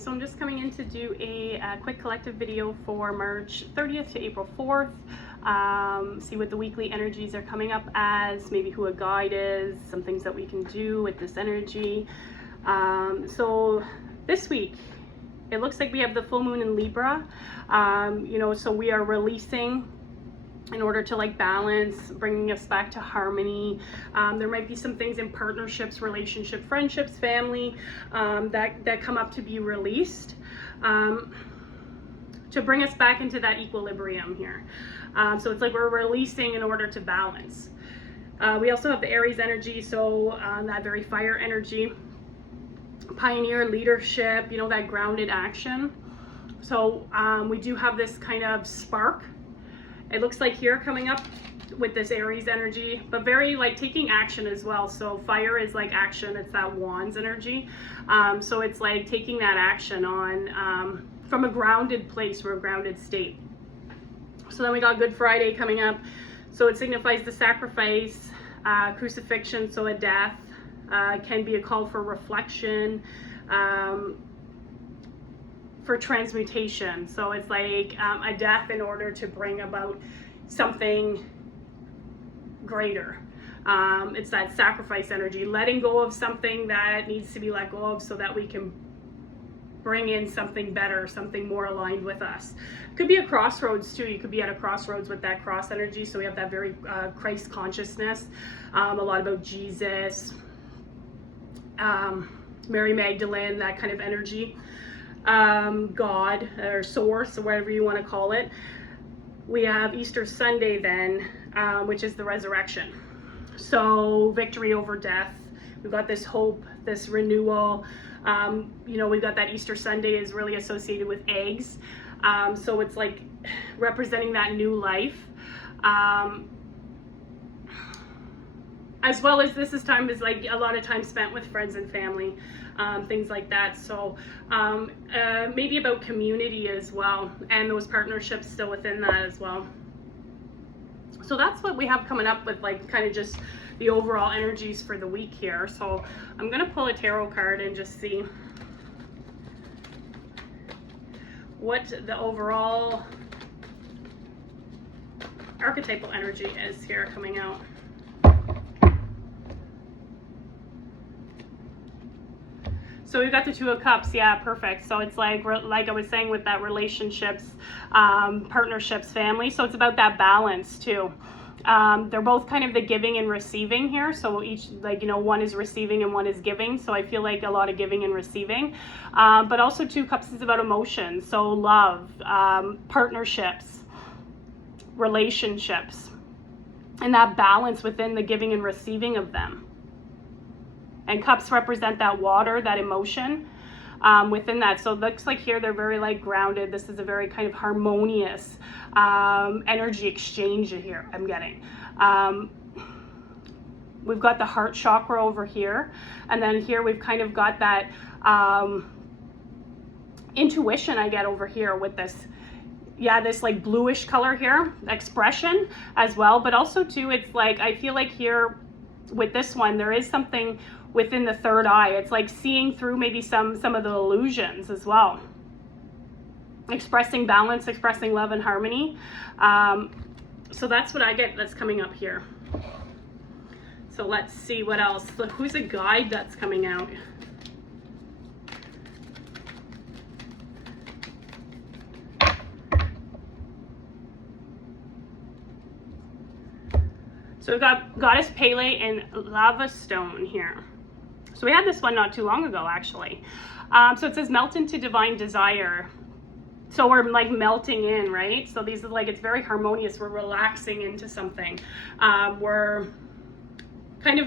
so I'm just coming in to do a quick collective video for March 30th to April 4th. See what the weekly energies are coming up as, maybe who a guide is, some things that we can do with this energy. So this week, it looks like we have the full moon in Libra, so we are releasing in order to balance, bringing us back to harmony. There might be some things in partnerships, relationship, friendships, family, that come up to be released, to bring us back into that equilibrium here. So it's like we're releasing in order to balance. We also have the Aries energy, so that very fire energy, pioneer leadership, that grounded action. So we do have this kind of spark. It looks like here coming up with this Aries energy, but very taking action as well. So fire is action, it's that wands energy. So it's taking that action on from a grounded place or a grounded state. So then we got Good Friday coming up. So it signifies the sacrifice, crucifixion, so a death, can be a call for reflection, for transmutation. So it's a death in order to bring about something greater. It's that sacrifice energy, letting go of something that needs to be let go of so that we can bring in something better, something more aligned with us. Could be a crossroads too. You could be at a crossroads with that cross energy. So we have that very Christ consciousness, a lot about Jesus, Mary Magdalene, that kind of energy. God or source, or whatever you want to call it. We have Easter Sunday then, which is the resurrection. So victory over death. We've got this hope, this renewal. We've got that Easter Sunday is really associated with eggs. So it's representing that new life. As well as this is a lot of time spent with friends and family, things like that. So maybe about community as well, and those partnerships still within that as well. So that's what we have coming up with kind of just the overall energies for the week here. So I'm going to pull a tarot card and just see what the overall archetypal energy is here coming out. So we've got the Two of Cups, yeah, perfect. So it's like I was saying with that relationships, partnerships, family. So it's about that balance too. They're both kind of the giving and receiving here. So each, one is receiving and one is giving. So I feel like a lot of giving and receiving. But also Two Cups is about emotions. So love, partnerships, relationships, and that balance within the giving and receiving of them. And cups represent that water, that emotion within that. So it looks like here they're very grounded. This is a very kind of harmonious energy exchange here I'm getting. We've got the heart chakra over here. And then here we've kind of got that intuition I get over here with this. Yeah, this bluish color here, expression as well. But also too, it's I feel like here with this one, there is something within the third eye. It's seeing through maybe some of the illusions as well. Expressing balance, expressing love and harmony. So that's what I get that's coming up here. So let's see what else. Look, who's a guide that's coming out? So we've got Goddess Pele and Lava Stone here. So we had this one not too long ago, actually. So it says melt into divine desire. So we're melting in, right? So these are it's very harmonious. We're relaxing into something. We're kind of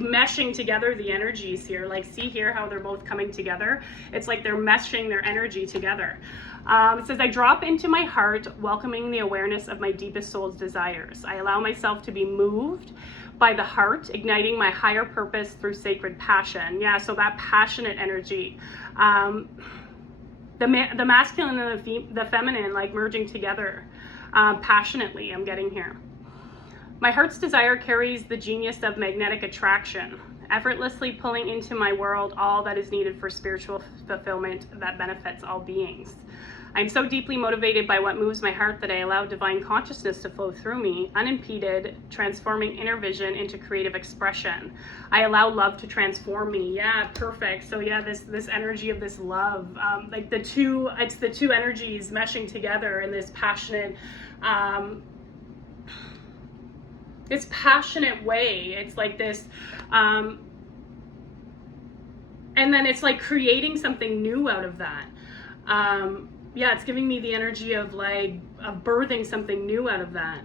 meshing together the energies here. See here how they're both coming together. It's they're meshing their energy together. It says, I drop into my heart, welcoming the awareness of my deepest soul's desires. I allow myself to be moved by the heart, igniting my higher purpose through sacred passion. Yeah, so that passionate energy. The masculine and the feminine merging together passionately, I'm getting here. My heart's desire carries the genius of magnetic attraction. effortlessly pulling into my world all that is needed for spiritual fulfillment that benefits all beings. I'm so deeply motivated by what moves my heart that I allow divine consciousness to flow through me, unimpeded, transforming inner vision into creative expression. I allow love to transform me. Yeah, perfect. So yeah, this energy of this love, like it's the two energies meshing together in this passionate, way. It's like this, and then it's like creating something new out of that. Yeah, it's giving me the energy of birthing something new out of that.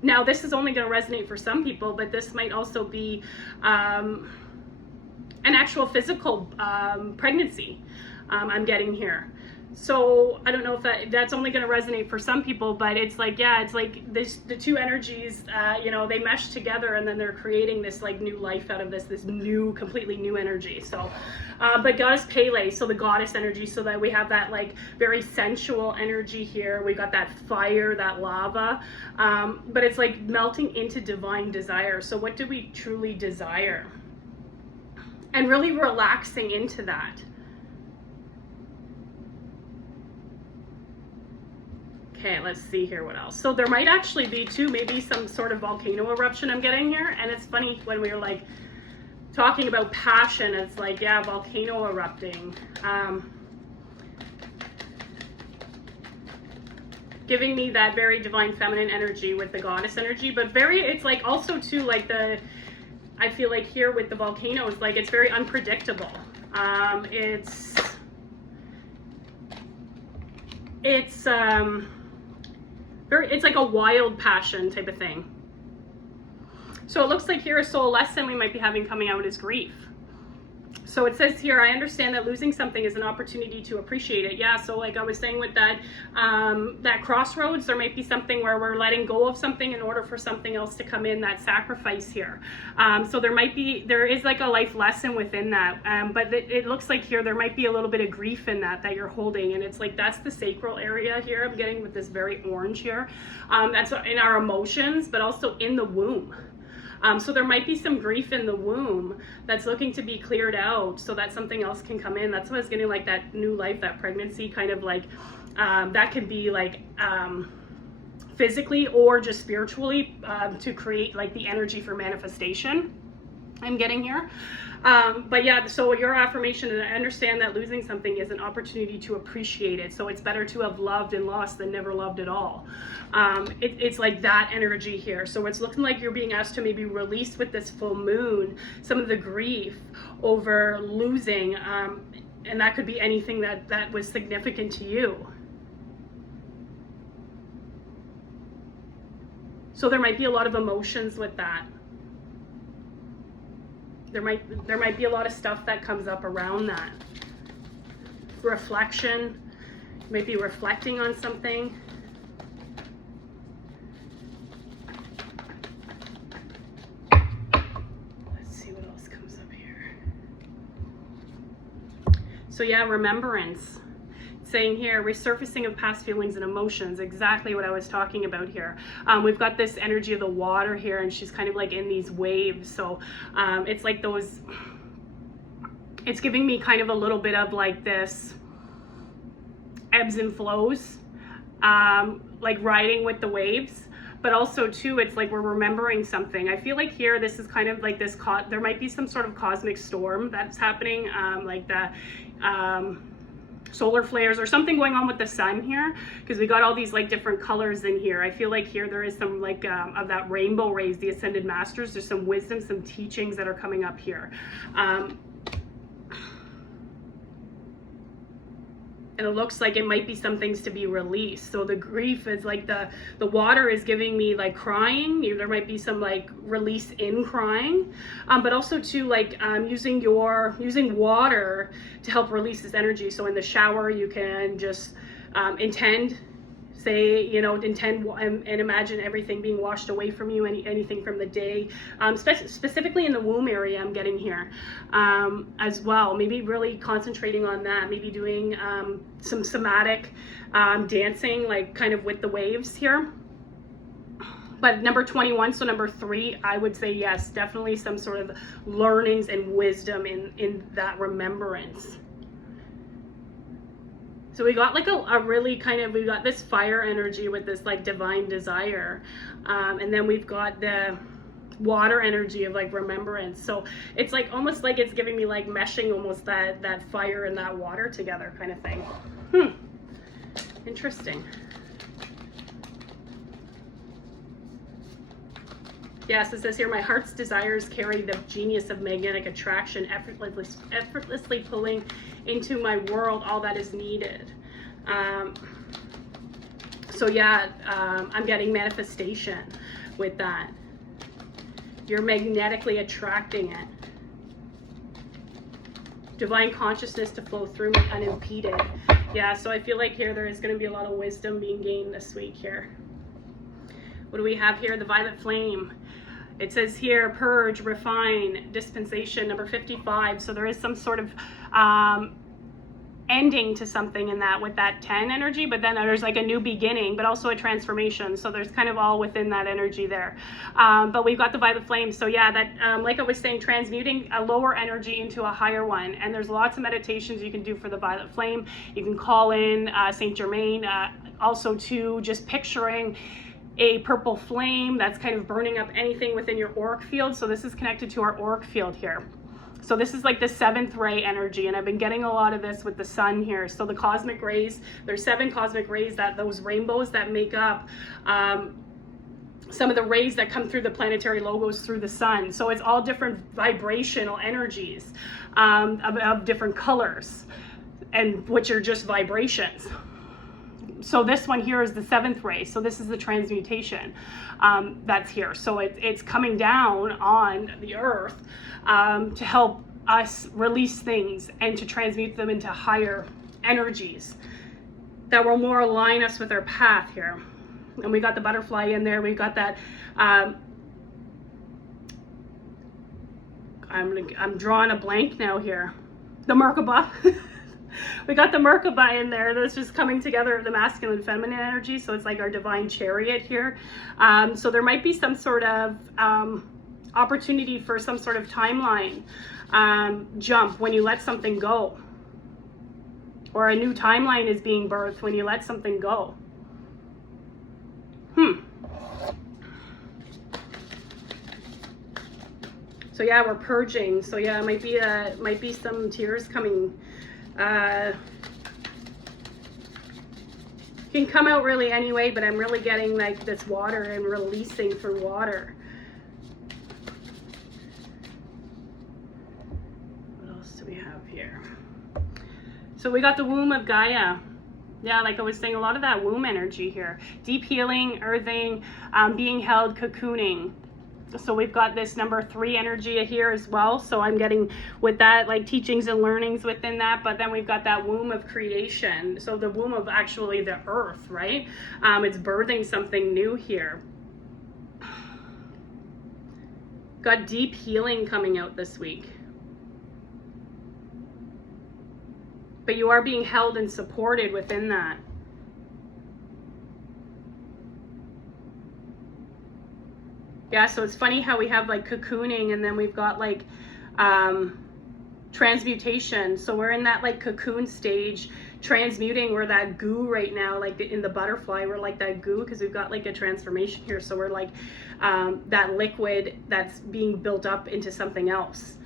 Now this is only going to resonate for some people, but this might also be an actual physical pregnancy I'm getting here. So I don't know if that's only going to resonate for some people, but it's like, yeah, it's like the two energies, they mesh together, and then they're creating this like new life out of this new, completely new energy. So, but Goddess Pele, so the goddess energy, so that we have that like very sensual energy here. We got that fire, that lava, but it's like melting into divine desire. So what do we truly desire? And really relaxing into that. Okay, let's see here what else. So there might actually be too, maybe some sort of volcano eruption I'm getting here. And it's funny when we were like talking about passion, it's like, yeah, volcano erupting. Giving me that very divine feminine energy with the goddess energy, but it's like also too like I feel like here with the volcanoes, like it's very unpredictable. It's like a wild passion type of thing. So it looks like here a soul lesson we might be having coming out is grief. So it says here, I understand that losing something is an opportunity to appreciate it. Yeah, so like I was saying with that crossroads, there might be something where we're letting go of something in order for something else to come in, that sacrifice here. So there is like a life lesson within that, but it looks like here there might be a little bit of grief in that you're holding, and it's like that's the sacral area here I'm getting with this very orange here. That's in our emotions, but also in the womb. So there might be some grief in the womb that's looking to be cleared out so that something else can come in. That's what I was getting, like that new life, that pregnancy kind of like, that could be like physically or just spiritually to create like the energy for manifestation I'm getting here. But yeah, so your affirmation is I understand that losing something is an opportunity to appreciate it. So it's better to have loved and lost than never loved at all. It's like that energy here. So it's looking like you're being asked to maybe release with this full moon some of the grief over losing. And that could be anything that was significant to you. So there might be a lot of emotions with that. There might be a lot of stuff that comes up around that. Reflection, you might be reflecting on something. Let's see what else comes up here. So yeah, remembrance. Saying here, resurfacing of past feelings and emotions, exactly what I was talking about here. We've got this energy of the water here, and she's kind of like in these waves. So it's like those, it's giving me kind of a little bit of like this ebbs and flows, like riding with the waves. But also too, it's like we're remembering something. I feel like here, this is kind of like this, there might be some sort of cosmic storm that's happening, like the, solar flares or something going on with the sun here, because we got all these like different colors in here. I feel like here there is some like of that rainbow rays, the ascended masters. There's some wisdom, some teachings that are coming up here. And it looks like it might be some things to be released. So the grief is like the water is giving me like crying. There might be some like release in crying, but also too like using water to help release this energy. So in the shower, you can just intend and imagine everything being washed away from you, anything from the day, specifically in the womb area I'm getting here as well. Maybe really concentrating on that, maybe doing some somatic dancing, like kind of with the waves here. But number 21, so number 3, I would say yes, definitely some sort of learnings and wisdom in that remembrance. So we got like a really kind of, we got this fire energy with this like divine desire. And then we've got the water energy of like remembrance. So it's like almost like it's giving me like meshing almost that fire and that water together kind of thing. Interesting. Yes, it says here, my heart's desires carry the genius of magnetic attraction, effortlessly pulling into my world all that is needed. So yeah, I'm getting manifestation with that. You're magnetically attracting it. Divine consciousness to flow through me unimpeded. Yeah, so I feel like here there is going to be a lot of wisdom being gained this week here. What do we have here? The violet flame. It says here, purge, refine, dispensation, number 55. So there is some sort of ending to something in that with that 10 energy, but then there's like a new beginning, but also a transformation. So there's kind of all within that energy there. But we've got the violet flame. So yeah, that like I was saying, transmuting a lower energy into a higher one. And there's lots of meditations you can do for the violet flame. You can call in Saint Germain, also to just picturing a purple flame that's kind of burning up anything within your auric field. So this is connected to our auric field here. So this is like the 7th ray energy, and I've been getting a lot of this with the sun here. So the cosmic rays, there's 7 cosmic rays, that those rainbows that make up some of the rays that come through the planetary logos through the sun. So it's all different vibrational energies of different colors, and which are just vibrations. So this one here is the 7th ray. So this is the transmutation that's here. So it's coming down on the earth to help us release things and to transmute them into higher energies that will more align us with our path here. And we got the butterfly in there. We got that. I'm drawing a blank now here. The Merkaba. We got the Merkaba in there. That's just coming together of the masculine feminine energy. So it's like our divine chariot here. So there might be some sort of opportunity for some sort of timeline jump when you let something go. Or a new timeline is being birthed when you let something go. So yeah, we're purging. So yeah, it might be some tears coming. Can come out really anyway, but I'm really getting like this water and releasing through water. What else do we have here? So we got the womb of Gaia. Yeah, like I was saying, a lot of that womb energy here. Deep healing, earthing, being held, cocooning. So we've got this number 3 energy here as well. So I'm getting with that like teachings and learnings within that. But then we've got that womb of creation. So the womb of actually the earth, right? It's birthing something new here. Got deep healing coming out this week. But you are being held and supported within that. Yeah, so it's funny how we have like cocooning and then we've got like transmutation. So we're in that like cocoon stage, transmuting. We're that goo right now, like in the butterfly, we're like that goo because we've got like a transformation here. So we're like that liquid that's being built up into something else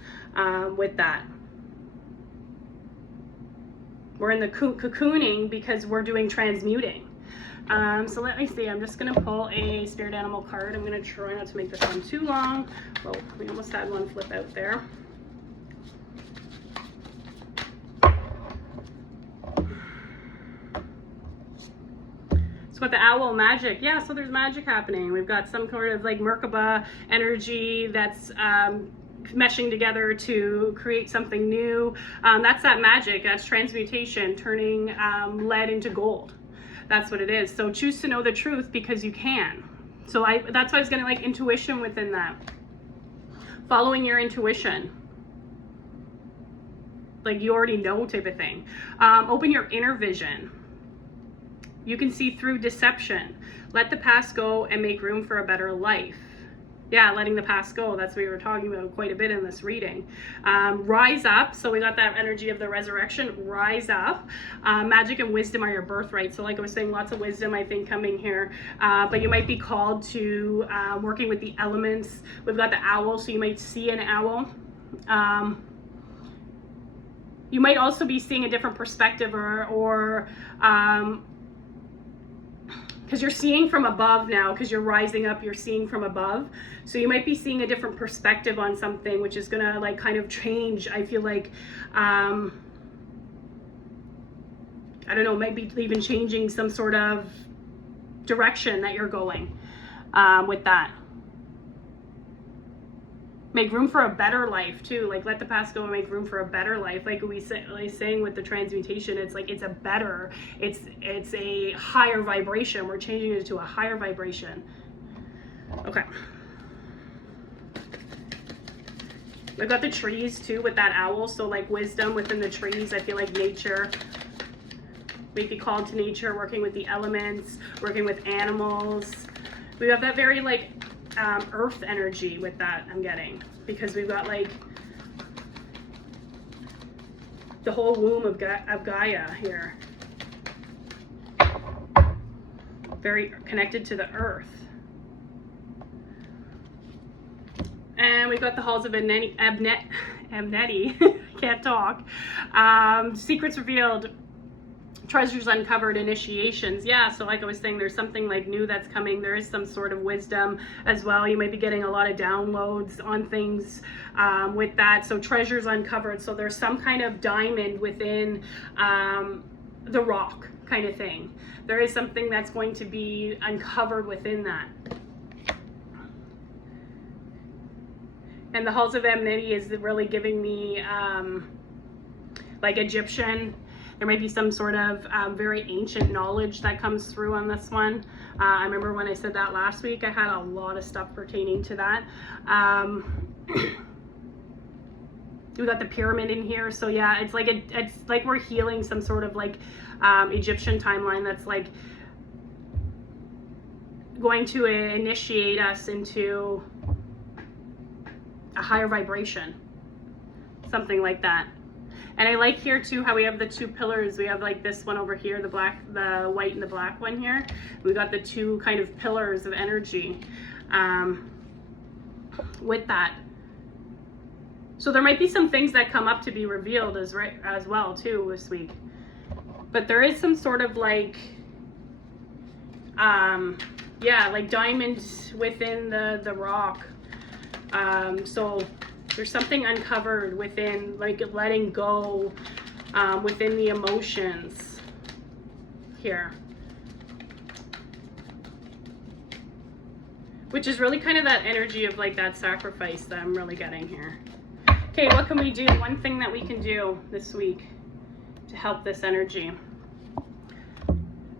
with that. We're in the cocooning because we're doing transmuting. So let me see, I'm just going to pull a spirit animal card. I'm going to try not to make this one too long. Oh, we almost had one flip out there. So with the owl magic, yeah, so there's magic happening. We've got some sort of like Merkaba energy that's meshing together to create something new. That's that magic, that's transmutation, turning lead into gold. That's what it is. So choose to know the truth because you can. So that's why I was getting like intuition within that. Following your intuition. Like you already know type of thing. Open your inner vision. You can see through deception. Let the past go and make room for a better life. Yeah, letting the past go. That's what we were talking about quite a bit in this reading. Rise up. So we got that energy of the resurrection. Rise up. Magic and wisdom are your birthright. So like I was saying, lots of wisdom, I think, coming here. But you might be called to working with the elements. We've got the owl, so you might see an owl. You might also be seeing a different perspective or because you're seeing from above now, because you're rising up, you're seeing from above. So you might be seeing a different perspective on something, which is gonna like kind of change. I feel like, I don't know, maybe even changing some sort of direction that you're going with that. Make room for a better life too. Like let the past go and make room for a better life. Like we say, like saying with the transmutation, it's like it's a better, it's a higher vibration. We're changing it to a higher vibration. Okay. We've got the trees too with that owl. So like wisdom within the trees. I feel like nature. We'd be called to nature, working with the elements, working with animals. We have that very like earth energy with that, I'm getting, because we've got like the whole womb of Gaia here, very connected to the earth. And we've got the halls of Amneti. Can't talk. Secrets revealed, treasures uncovered, initiations. Yeah, so like I was saying, there's something like new that's coming. There is some sort of wisdom as well. You might be getting a lot of downloads on things with that. So treasures uncovered. So there's some kind of diamond within the rock kind of thing. There is something that's going to be uncovered within that. And the halls of Amneti is really giving me like Egyptian. There might be some sort of very ancient knowledge that comes through on this one. I remember when I said that last week, I had a lot of stuff pertaining to that. We got the pyramid in here. So yeah, it's like we're healing some sort of like Egyptian timeline that's like going to initiate us into a higher vibration, something like that. And I like here too how we have the two pillars. We have like this one over here, the white and the black one here. We got the two kind of pillars of energy with that. So there might be some things that come up to be revealed as well too this week. But there is some sort of like, yeah, like diamonds within the rock. So there's something uncovered within, like letting go within the emotions here. Which is really kind of that energy of like that sacrifice that I'm really getting here. Okay, what can we do? One thing that we can do this week to help this energy.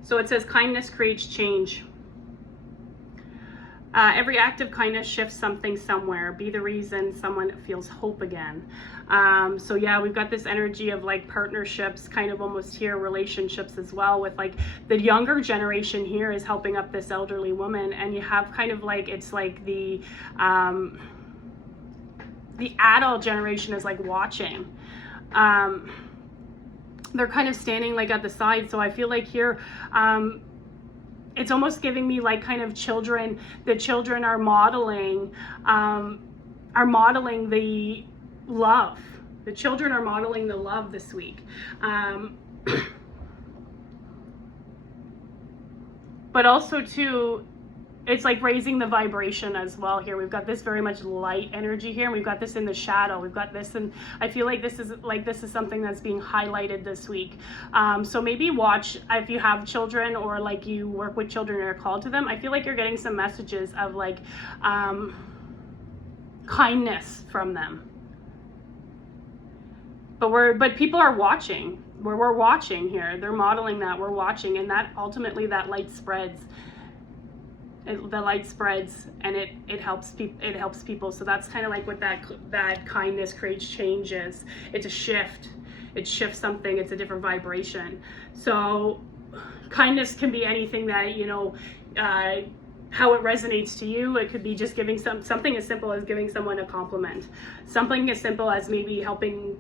So it says kindness creates change. Every act of kindness shifts something somewhere. Be the reason someone feels hope again. So yeah, we've got this energy of like partnerships, kind of almost here, relationships as well, with like the younger generation here is helping up this elderly woman, and you have kind of like, it's like the adult generation is like watching. They're kind of standing like at the side. So I feel like here, it's almost giving me like kind of children. The children are modeling the love. The children are modeling the love this week. But also too, it's like raising the vibration as well here. We've got this very much light energy here. And we've got this in the shadow. We've got this, and I feel like this is something that's being highlighted this week. So maybe watch, if you have children or like you work with children or are called to them, I feel like you're getting some messages of like kindness from them. But people are watching. We're watching here. They're modeling that. We're watching, and that ultimately that light spreads. The light spreads, and it helps people. So that's kind of like what that kindness creates change is. It's a shift. It shifts something. It's a different vibration. So kindness can be anything that, you know, how it resonates to you. It could be just giving something as simple as giving someone a compliment, something as simple as maybe helping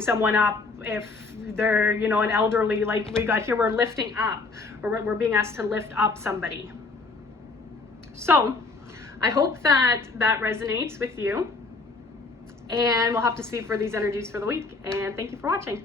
someone up if they're, you know, an elderly, like we got here, we're lifting up, or we're being asked to lift up somebody. So I hope that resonates with you, and we'll have to see for these energies for the week, and thank you for watching.